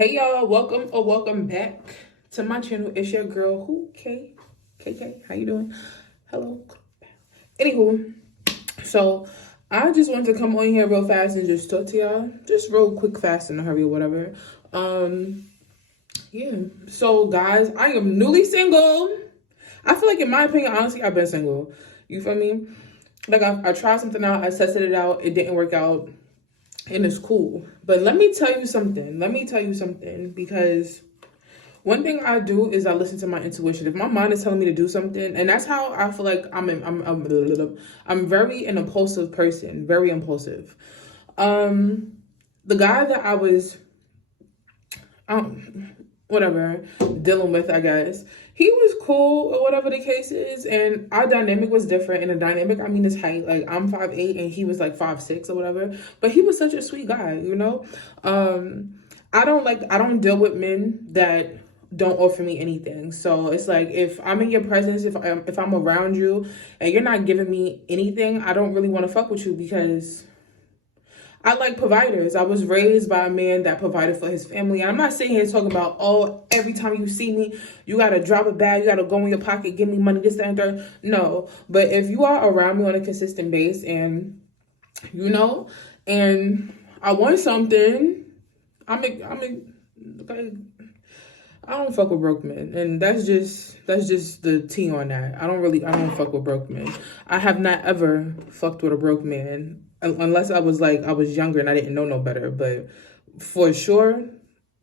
Hey y'all, welcome or welcome back to my channel. It's your girl who KK. How you doing? Hello. Anywho, so I just wanted to come on here real fast and just talk to y'all. Just real quick, fast, in a hurry or whatever. Yeah. So guys, I am newly single. I feel like in my opinion, honestly, I've been single. You feel me? Like I tried something out, I tested it out, it didn't work out. And it's cool. But let me tell you something. Because one thing I do is I listen to my intuition. If my mind is telling me to do something, and that's how I feel like I'm very an impulsive person, very impulsive. The guy that I was whatever, dealing with, I guess. He was cool or whatever the case is, and our dynamic was different. And the dynamic, I mean, his height, like I'm 5'8" and he was like 5'6" or whatever. But he was such a sweet guy, you know? I don't deal with men that don't offer me anything. So it's like if I'm in your presence, if I'm around you and you're not giving me anything, I don't really want to fuck with you because I like providers. I was raised by a man that provided for his family. I'm not sitting here talking about, oh, every time you see me, you got to drop a bag, you got to go in your pocket, give me money, this, that, and third. No. But if you are around me on a consistent base and, you know, and I want something, okay, I don't fuck with broke men. And that's just the tea on that. I don't fuck with broke men. I have not ever fucked with a broke man. Unless I was younger and I didn't know no better. But for sure,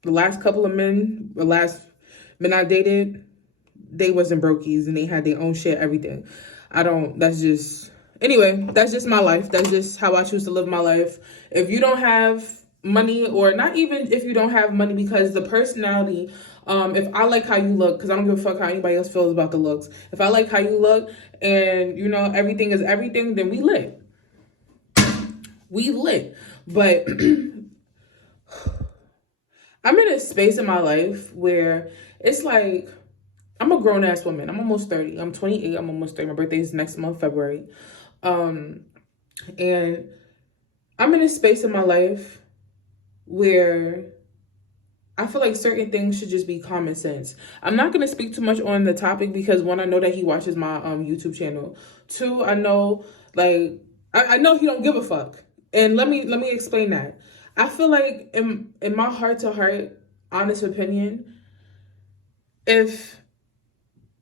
the last men I dated, they wasn't brokies and they had their own shit, everything. That's just my life. That's just how I choose to live my life. If you don't have money, or not even if you don't have money, because the personality, if I like how you look, because I don't give a fuck how anybody else feels about the looks. If I like how you look and, you know, everything is everything, then we lit. But I'm in a space in my life where it's like I'm a grown ass woman. I'm almost 30. I'm 28. I'm almost 30. My birthday is next month, February. And I'm in a space in my life where I feel like certain things should just be common sense. I'm not going to speak too much on the topic because, one, I know that he watches my YouTube channel. Two, I know I know he don't give a fuck. And let me explain that. I feel like in my heart to heart, honest opinion, if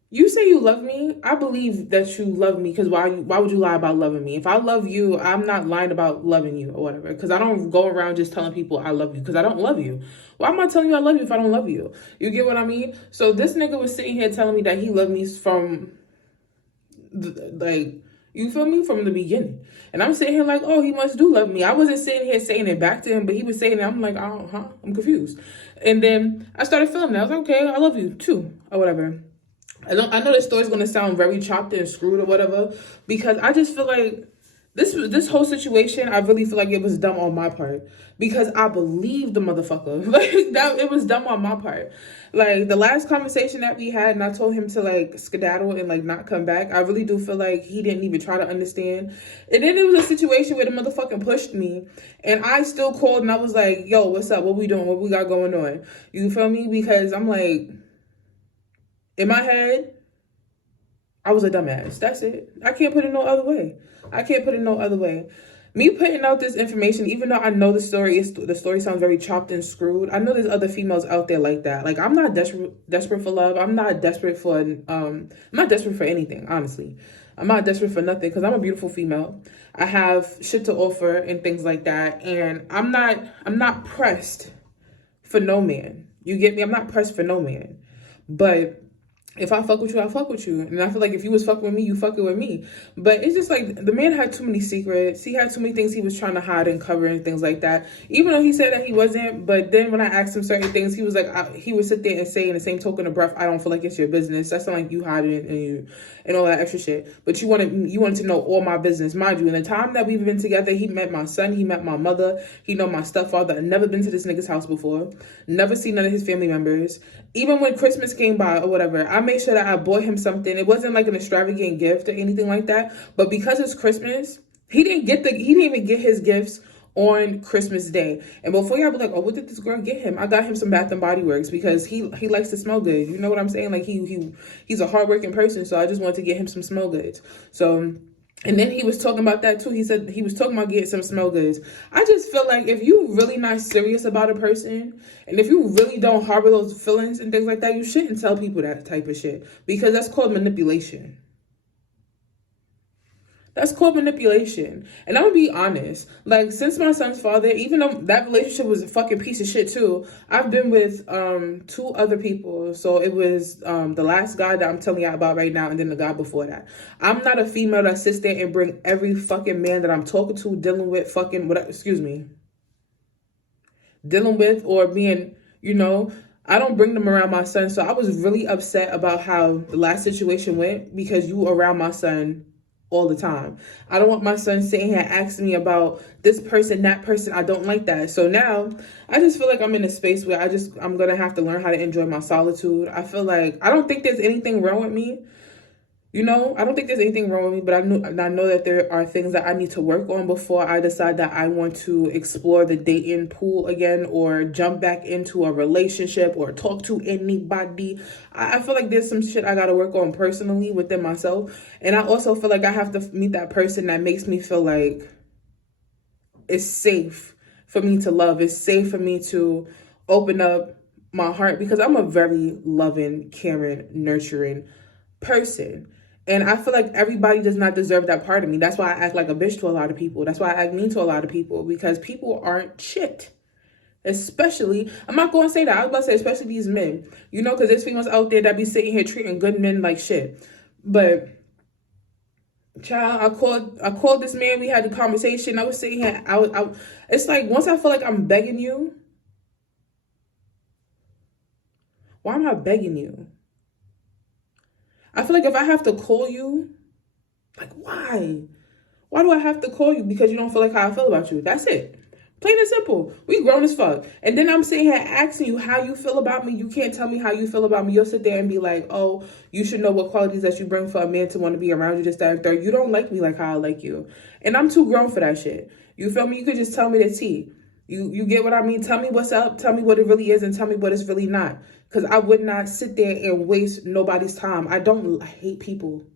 you say you love me, I believe that you love me, because why would you lie about loving me? If I love you, I'm not lying about loving you or whatever, because I don't go around just telling people I love you because I don't love you. Why am I telling you I love you if I don't love you? You get what I mean? So this nigga was sitting here telling me that he loved me from you feel me? From the beginning. And I'm sitting here like, oh, he must do love me. I wasn't sitting here saying it back to him, but he was saying it. I'm like, oh, I'm confused. And then I started feeling that. I was like, okay, I love you too, or whatever. I know this story's going to sound very chopped and screwed or whatever, because I just feel like this whole situation, I really feel like it was dumb on my part, because I believed the motherfucker. Like, that, it was dumb on my part. Like, the last conversation that we had, and I told him to, like, skedaddle and, like, not come back, I really do feel like he didn't even try to understand. And then it was a situation where the motherfucker pushed me, and I still called, and I was like, yo, what's up? What we doing? What we got going on? You feel me? Because I'm like, in my head, I was a dumbass. That's it. I can't put it no other way. Me putting out this information, even though I know the story sounds very chopped and screwed, I know there's other females out there like that. Like, I'm not desperate for love. I'm not desperate for anything, honestly. I'm not desperate for nothing, because I'm a beautiful female. I have shit to offer and things like that. And I'm not pressed for no man. You get me? I'm not pressed for no man. But if I fuck with you, I fuck with you. And I feel like if you was fucking with me, you fucking with me. But it's just like, the man had too many secrets. He had too many things he was trying to hide and cover and things like that. Even though he said that he wasn't. But then when I asked him certain things, he was like, he would sit there and say in the same token of breath, I don't feel like it's your business. That's not like you hiding it and all that extra shit. But you wanted to know all my business. Mind you, in the time that we've been together, he met my son, he met my mother, he know my stepfather. I've never been to this nigga's house before. Never seen none of his family members. Even when Christmas came by or whatever, I made sure that I bought him something. It wasn't like an extravagant gift or anything like that. But because it's Christmas, he didn't even get his gifts on Christmas Day. And before y'all be like, oh, what did this girl get him? I got him some Bath and Body Works because he likes to smell good. You know what I'm saying? Like he's a hardworking person, so I just wanted to get him some smell goods. So, and then he was talking about that too. He said he was talking about getting some smell goods. I just feel like if you really not serious about a person, and if you really don't harbor those feelings and things like that, you shouldn't tell people that type of shit, because that's called manipulation. That's called manipulation. And I'm gonna be honest, like, since my son's father, even though that relationship was a fucking piece of shit too, I've been with two other people. So it was the last guy that I'm telling you about right now, and then the guy before that. I'm not a female that sits there and bring every fucking man that I'm talking to, dealing with, fucking what, excuse me, dealing with, or being, I don't bring them around my son. So I was really upset about how the last situation went, because you around my son all the time. I don't want my son sitting here asking me about this person, that person. I don't like that. So now I just feel like I'm in a space where I'm going to have to learn how to enjoy my solitude. I feel like I don't think there's anything wrong with me. I don't think there's anything wrong with me, but I know that there are things that I need to work on before I decide that I want to explore the dating pool again, or jump back into a relationship, or talk to anybody. I feel like there's some shit I got to work on personally within myself. And I also feel like I have to meet that person that makes me feel like it's safe for me to love. It's safe for me to open up my heart, because I'm a very loving, caring, nurturing person. And I feel like everybody does not deserve that part of me. That's why I act like a bitch to a lot of people. That's why I act mean to a lot of people, because people aren't shit. Especially, I'm not going to say that. I was about to say, especially these men. Because there's females out there that be sitting here treating good men like shit. But, child, I called this man. We had a conversation. I was sitting here. It's like, once I feel like I'm begging you, why am I begging you? I feel like if I have to call you, like, why? Why do I have to call you? Because you don't feel like how I feel about you. That's it. Plain and simple. We grown as fuck. And then I'm sitting here asking you how you feel about me. You can't tell me how you feel about me. You'll sit there and be like, oh, you should know what qualities that you bring for a man to want to be around you, this, that, and third. You don't like me like how I like you. And I'm too grown for that shit. You feel me? You could just tell me the tea. You get what I mean? Tell me what's up. Tell me what it really is, and tell me what it's really not. Because I would not sit there and waste nobody's time. I hate people.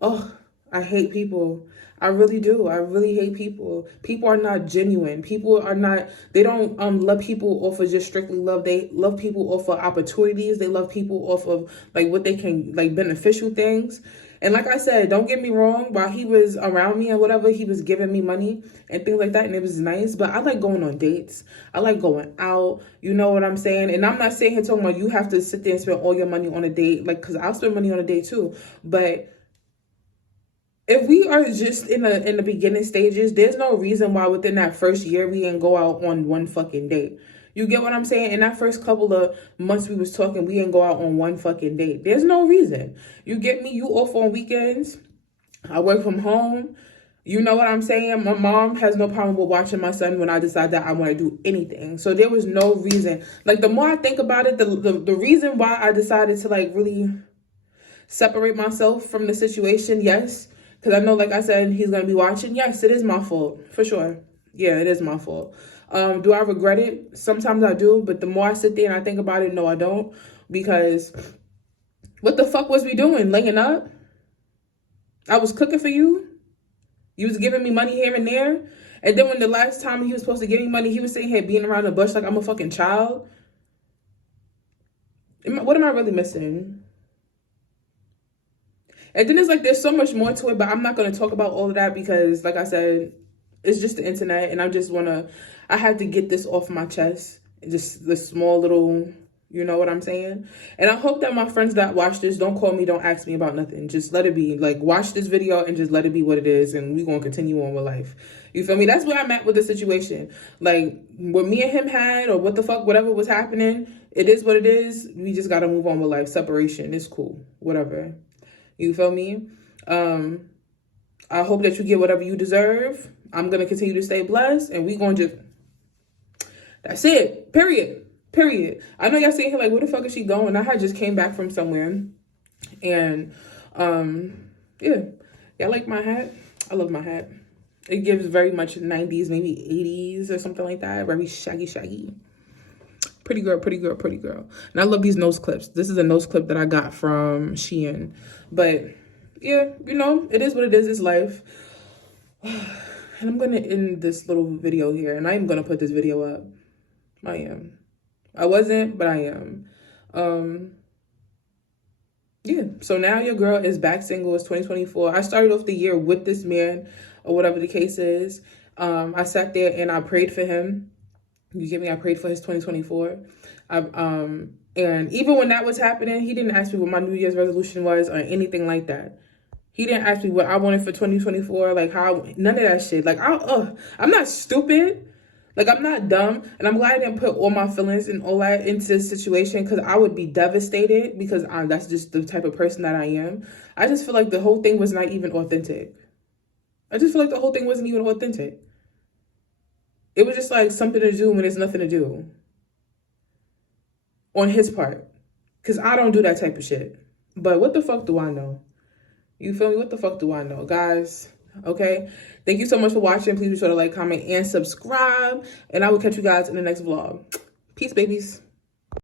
Oh, I hate people. I really do. I really hate people. People are not genuine. They don't love people off of just strictly love. They love people off of opportunities. They love people off of like what they can, like, beneficial things. And like I said, don't get me wrong, while he was around me and whatever, he was giving me money and things like that, and it was nice. But I like going on dates. I like going out. You know what I'm saying? And I'm not saying here talking about you have to sit there and spend all your money on a date, like, because I'll spend money on a date too. But if we are just in the beginning stages, there's no reason why within that first year we ain't go out on one fucking date. You get what I'm saying? In that first couple of months we was talking, we didn't go out on one fucking date. There's no reason. You get me? You off on weekends. I work from home. You know what I'm saying? My mom has no problem with watching my son when I decide that I want to do anything. So there was no reason. Like, the more I think about it, the reason why I decided to, like, really separate myself from the situation, yes. Because I know, like I said, he's going to be watching. Yes, it is my fault. For sure. Yeah, it is my fault. Do I regret it? Sometimes I do, but the more I sit there and I think about it, no, I don't. Because what the fuck was we doing? Laying up? I was cooking for you. You was giving me money here and there. And then when the last time he was supposed to give me money, he was sitting here being around the bush like I'm a fucking child. What am I really missing? And then it's like there's so much more to it, but I'm not going to talk about all of that because, like I said, it's just the internet, and I had to get this off my chest. Just the small little, you know what I'm saying? And I hope that my friends that watch this don't call me, don't ask me about nothing. Just let it be. Like, watch this video and just let it be what it is, and we're going to continue on with life. You feel me? That's where I'm at with the situation. Like, what me and him had, or what the fuck, whatever was happening, it is what it is. We just got to move on with life. Separation. It's cool. Whatever. You feel me? I hope that you get whatever you deserve. I'm going to continue to stay blessed, and we going to just, that's it. Period. I know y'all sitting here like, where the fuck is she going? I had just came back from somewhere, and yeah. Y'all like my hat? I love my hat. It gives very much 90s, maybe 80s or something like that. Very shaggy, shaggy. Pretty girl, pretty girl, pretty girl. And I love these nose clips. This is a nose clip that I got from Shein. But yeah, you know, it is what it is. It's life. And I'm going to end this little video here. And I am going to put this video up. I am. I wasn't, but I am. Yeah, so now your girl is back single. It's 2024. I started off the year with this man, or whatever the case is. I sat there and I prayed for him. You get me? I prayed for his 2024. And even when that was happening, he didn't ask me what my New Year's resolution was or anything like that. He didn't ask me what I wanted for 2024, like how, none of that shit. Like, I'm not stupid. Like, I'm not dumb. And I'm glad I didn't put all my feelings and all that into this situation, because I would be devastated, because that's just the type of person that I am. I just feel like the whole thing was not even authentic. I just feel like the whole thing wasn't even authentic. It was just like something to do when there's nothing to do. On his part. Because I don't do that type of shit. But what the fuck do I know? You feel me? What the fuck do I know? Guys, okay? Thank you so much for watching. Please be sure to like, comment, and subscribe. And I will catch you guys in the next vlog. Peace, babies.